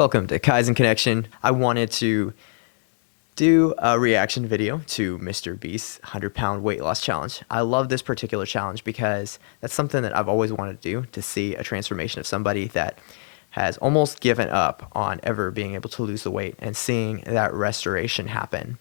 Welcome to Kaizen Connection. I wanted to do a reaction video to MrBeast's 100-pound weight loss challenge. I love this particular challenge because that's something that I've always wanted to do, to see a transformation of somebody that has almost given up on ever being able to lose the weight and seeing that restoration happen.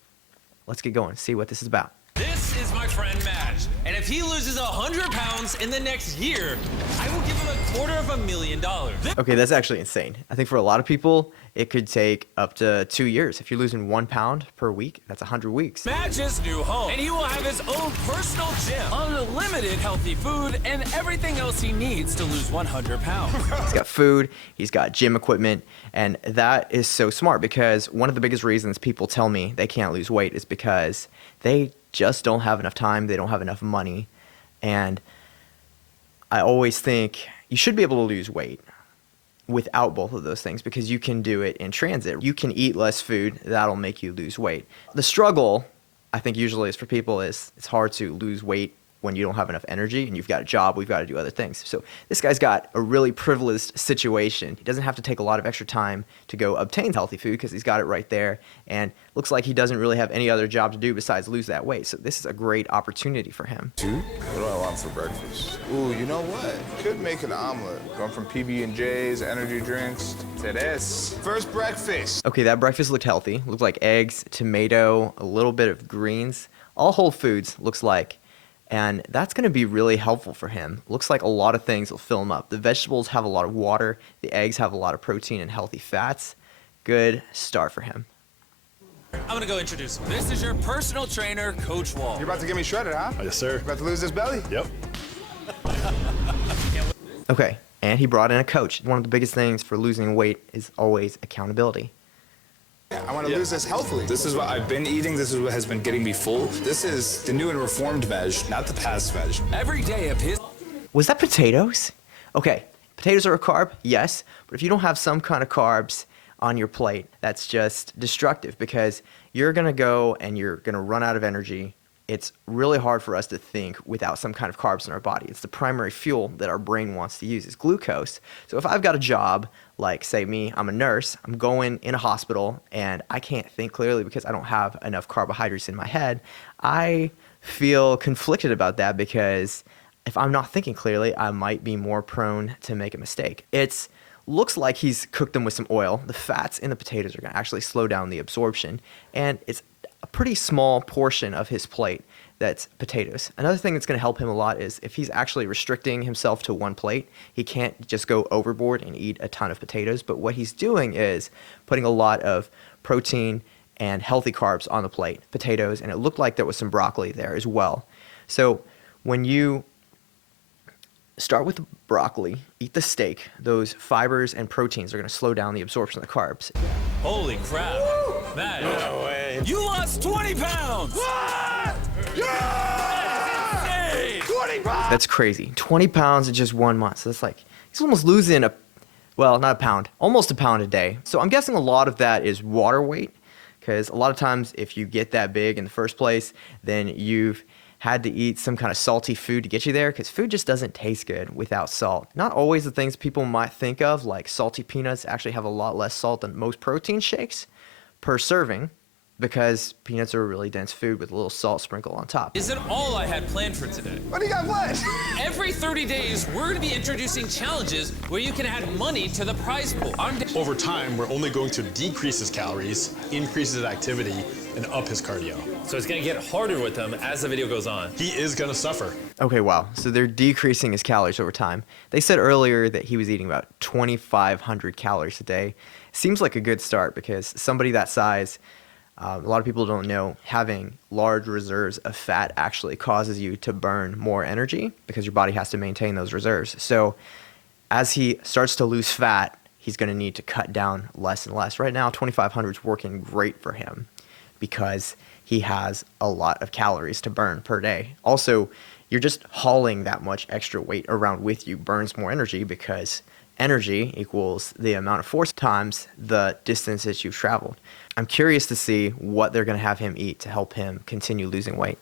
Let's get going, see what this is about. This is my friend Madge, and if he loses 100 pounds in the next year, I will give him $250,000. Okay, that's actually insane. I think for a lot of people, it could take up to 2 years. If you're losing 1 pound per week, that's 100 weeks. Madge's new home, and he will have his own personal gym, unlimited healthy food, and everything else he needs to lose 100 pounds. He's got food, he's got gym equipment, and that is so smart because one of the biggest reasons people tell me they can't lose weight is because they just don't have enough time, they don't have enough money, and I always think you should be able to lose weight without both of those things because you can do it in transit. You can eat less food, that'll make you lose weight. The struggle, I think usually is for people is it's hard to lose weight when you don't have enough energy and you've got a job, we've got to do other things. So this guy's got a really privileged situation. He doesn't have to take a lot of extra time to go obtain healthy food because he's got it right there, and looks like he doesn't really have any other job to do besides lose that weight. So this is a great opportunity for him. Dude, what do I want for breakfast? Ooh, you know what? Could make an omelet. Going from PB&J's, energy drinks, to this. First breakfast. Okay, that breakfast looked healthy. Looked like eggs, tomato, a little bit of greens, all whole foods looks like. And that's going to be really helpful for him. Looks like a lot of things will fill him up. The vegetables have a lot of water. The eggs have a lot of protein and healthy fats. Good start for him. I'm gonna go introduce him. This is your personal trainer, Coach Wall. You're about to get me shredded, huh? Yes, sir. About to lose this belly? Yep. Okay, and he brought in a coach. One of the biggest things for losing weight is always accountability. I want to lose this healthily. This is what I've been eating. This is what has been getting me full. This is the new and reformed veg, not the past veg. Every day of his... Was that potatoes? Okay, potatoes are a carb, yes, but if you don't have some kind of carbs on your plate, that's just destructive because you're gonna go and you're gonna run out of energy. It's really hard for us to think without some kind of carbs in our body. It's the primary fuel that our brain wants to use is glucose. So if I've got a job, like say me, I'm a nurse, I'm going in a hospital and I can't think clearly because I don't have enough carbohydrates in my head, I feel conflicted about that because if I'm not thinking clearly, I might be more prone to make a mistake. It looks like he's cooked them with some oil. The fats in the potatoes are gonna actually slow down the absorption, and it's a pretty small portion of his plate that's potatoes. Another thing that's going to help him a lot is if he's actually restricting himself to one plate, he can't just go overboard and eat a ton of potatoes, but what he's doing is putting a lot of protein and healthy carbs on the plate, potatoes, and it looked like there was some broccoli there as well. So when you start with the broccoli, eat the steak, those fibers and proteins are going to slow down the absorption of the carbs. Holy crap. Madge, no way. You lost 20 pounds! What? Yeah! That is insane! 20 pounds! That's crazy. 20 pounds in just 1 month. So that's like, he's almost losing well, not a pound, almost a pound a day. So I'm guessing a lot of that is water weight, because a lot of times if you get that big in the first place, then you've had to eat some kind of salty food to get you there, because food just doesn't taste good without salt. Not always the things people might think of, like salty peanuts actually have a lot less salt than most protein shakes per serving, because peanuts are a really dense food with a little salt sprinkle on top. Isn't all I had planned for today. What do you got planned? Every 30 days, we're going to be introducing challenges where you can add money to the prize pool. Over time, we're only going to decrease his calories, increase his activity, and up his cardio. So it's going to get harder with him as the video goes on. He is going to suffer. Okay, wow. So they're decreasing his calories over time. They said earlier that he was eating about 2,500 calories a day. Seems like a good start because somebody that size, a lot of people don't know, having large reserves of fat actually causes you to burn more energy because your body has to maintain those reserves. So as he starts to lose fat, he's going to need to cut down less and less. Right now, 2,500 is working great for him because he has a lot of calories to burn per day. Also, you're just hauling that much extra weight around with you burns more energy because energy equals the amount of force times the distance that you've traveled. I'm curious to see what they're going to have him eat to help him continue losing weight.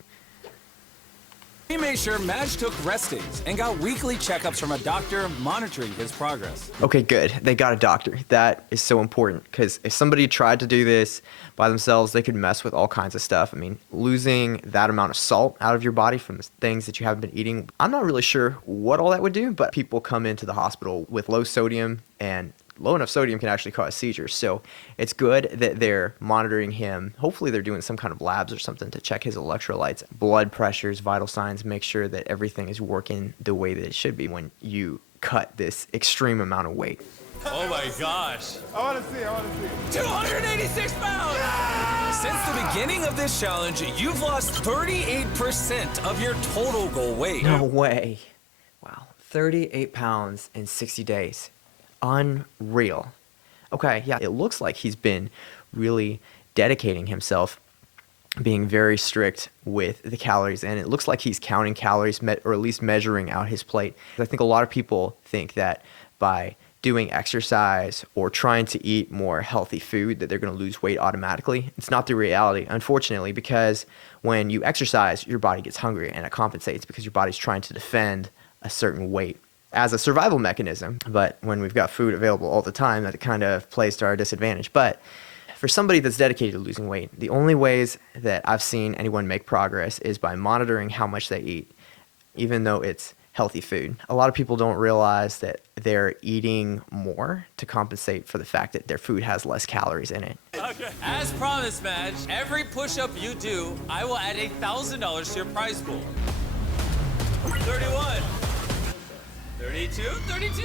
He made sure Madge took rest days and got weekly checkups from a doctor monitoring his progress. Okay, good. They got a doctor. That is so important because if somebody tried to do this by themselves, they could mess with all kinds of stuff. I mean, losing that amount of salt out of your body from things that you haven't been eating, I'm not really sure what all that would do, but people come into the hospital with low sodium, and low enough sodium can actually cause seizures. So it's good that they're monitoring him. Hopefully they're doing some kind of labs or something to check his electrolytes, blood pressures, vital signs, make sure that everything is working the way that it should be when you cut this extreme amount of weight. Oh my gosh. I want to see. 286 pounds! Yeah! Since the beginning of this challenge, you've lost 38% of your total goal weight. No way. Wow. 38 pounds in 60 days. Unreal. Okay, yeah, it looks like he's been really dedicating himself, being very strict with the calories, and it looks like he's counting calories or at least measuring out his plate. I think a lot of people think that by doing exercise or trying to eat more healthy food that they're going to lose weight automatically. It's not the reality, unfortunately, because when you exercise, your body gets hungry and it compensates because your body's trying to defend a certain weight as a survival mechanism. But when we've got food available all the time, that kind of plays to our disadvantage. But for somebody that's dedicated to losing weight, the only ways that I've seen anyone make progress is by monitoring how much they eat, even though it's healthy food. A lot of people don't realize that they're eating more to compensate for the fact that their food has less calories in it. Okay. As promised, Madge, every push-up you do, I will add $1,000 to your prize pool. 31. 32, 32.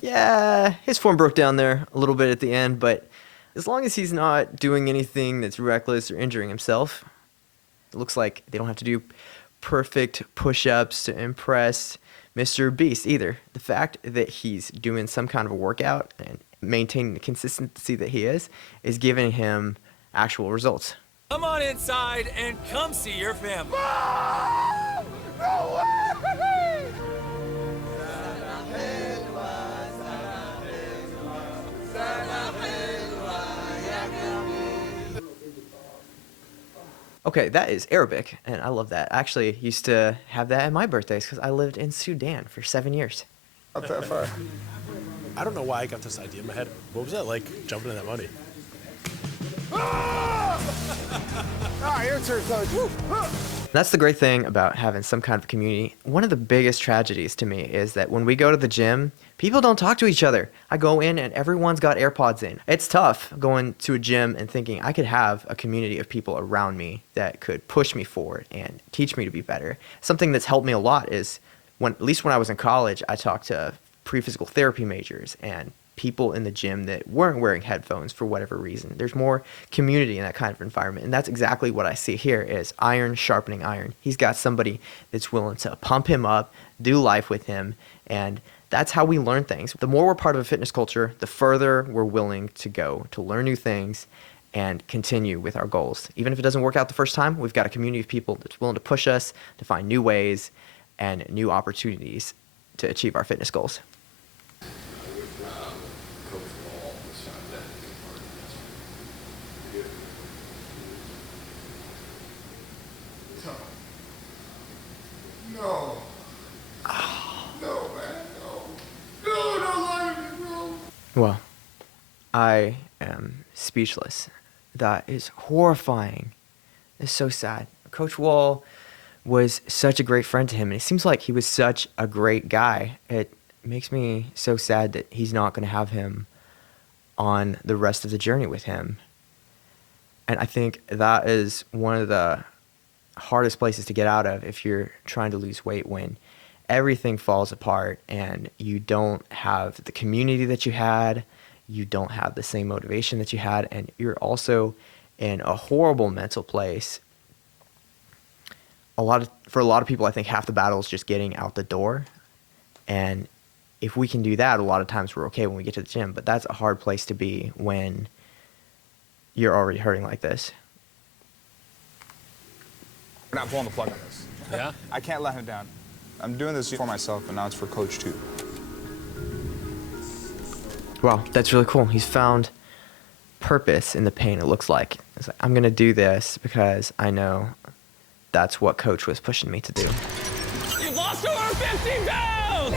Yeah, his form broke down there a little bit at the end, but as long as he's not doing anything that's reckless or injuring himself, it looks like they don't have to do perfect push-ups to impress MrBeast either. The fact that he's doing some kind of a workout and maintaining the consistency that he is giving him actual results. Come on inside and come see your family. No way! Okay, that is Arabic, and I love that. I actually used to have that at my birthdays because I lived in Sudan for 7 years. Not that far. I don't know why I got this idea in my head. What was that like, jumping in that money? Your turn, coach. That's the great thing about having some kind of community. One of the biggest tragedies to me is that when we go to the gym, people don't talk to each other. I go in and everyone's got AirPods in. It's tough going to a gym and thinking I could have a community of people around me that could push me forward and teach me to be better. Something that's helped me a lot is at least when I was in college, I talked to pre-physical therapy majors and people in the gym that weren't wearing headphones for whatever reason. There's more community in that kind of environment, and that's exactly what I see here is iron sharpening iron. He's got somebody that's willing to pump him up, do life with him, and that's how we learn things. The more we're part of a fitness culture, the further we're willing to go to learn new things and continue with our goals. Even if it doesn't work out the first time, we've got a community of people that's willing to push us to find new ways and new opportunities to achieve our fitness goals. No. No, man. No. No, don't lie to me, bro. Well, I am speechless. That is horrifying. It's so sad. Coach Wall was such a great friend to him, and it seems like he was such a great guy. It makes me so sad that he's not going to have him on the rest of the journey with him. And I think that is one of the hardest places to get out of if you're trying to lose weight, when everything falls apart and you don't have the community that you had, you don't have the same motivation that you had, and you're also in a horrible mental place. For a lot of people, I think half the battle is just getting out the door. And if we can do that, a lot of times we're okay when we get to the gym, but that's a hard place to be when you're already hurting like this. We're not pulling the plug on this. Yeah? I can't let him down. I'm doing this for myself, and now it's for Coach too. Wow, that's really cool. He's found purpose in the pain, it looks like. It's like, I'm going to do this because I know that's what coach was pushing me to do. You've lost over 50 pounds!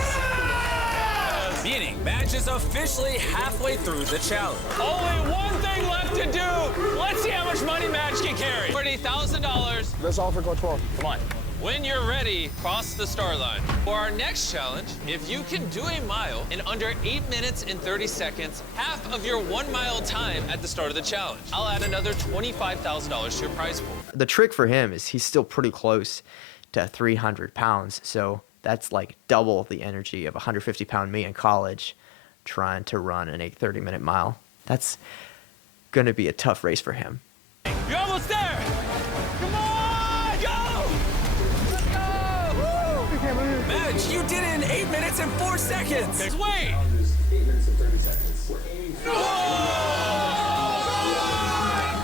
Meaning, Madge is officially halfway through the challenge. Only one thing left to do. Let's see how much money Madge can carry. $40,000. Let's all for go 12. Come on. When you're ready, cross the start line. For our next challenge, if you can do a mile in under 8 minutes and 30 seconds, half of your 1 mile time at the start of the challenge, I'll add another $25,000 to your prize pool. The trick for him is he's still pretty close to 300 pounds. So that's like double the energy of a 150-pound me in college trying to run an 30-minute mile. That's going to be a tough race for him. You're almost there. Come on, go! Let's go! Woo! Madge, you did it in 8 minutes and 4 seconds. Wait! 8 minutes and 30 seconds. We're aiming for...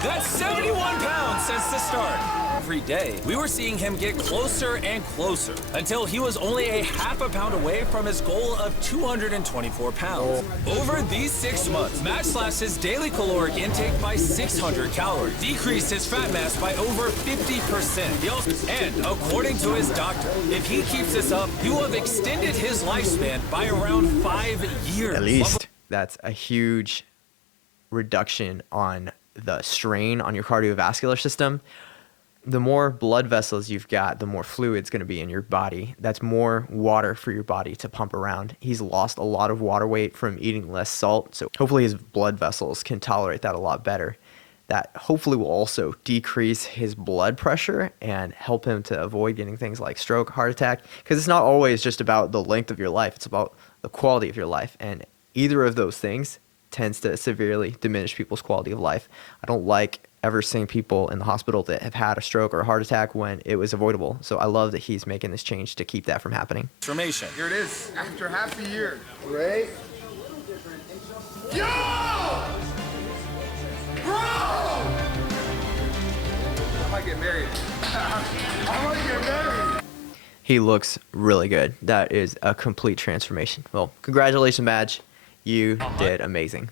That's 71 pounds since the start. Every day, we were seeing him get closer and closer until he was only a half a pound away from his goal of 224 pounds. Over these 6 months, Madge slashed his daily caloric intake by 600 calories, decreased his fat mass by over 50%. And according to his doctor, if he keeps this up, he will have extended his lifespan by around 5 years. At least that's a huge reduction on the strain on your cardiovascular system. The more blood vessels you've got, the more fluid's going to be in your body. That's more water for your body to pump around. He's lost a lot of water weight from eating less salt, so hopefully his blood vessels can tolerate that a lot better. That hopefully will also decrease his blood pressure and help him to avoid getting things like stroke, heart attack, because it's not always just about the length of your life. It's about the quality of your life, and either of those things tends to severely diminish people's quality of life. I don't like ever seeing people in the hospital that have had a stroke or a heart attack when it was avoidable. So I love that he's making this change to keep that from happening. Transformation. Here it is, after half a year. Right? Yo! Bro! I might get married. I might get married. He looks really good. That is a complete transformation. Well, congratulations, Madge. You did amazing.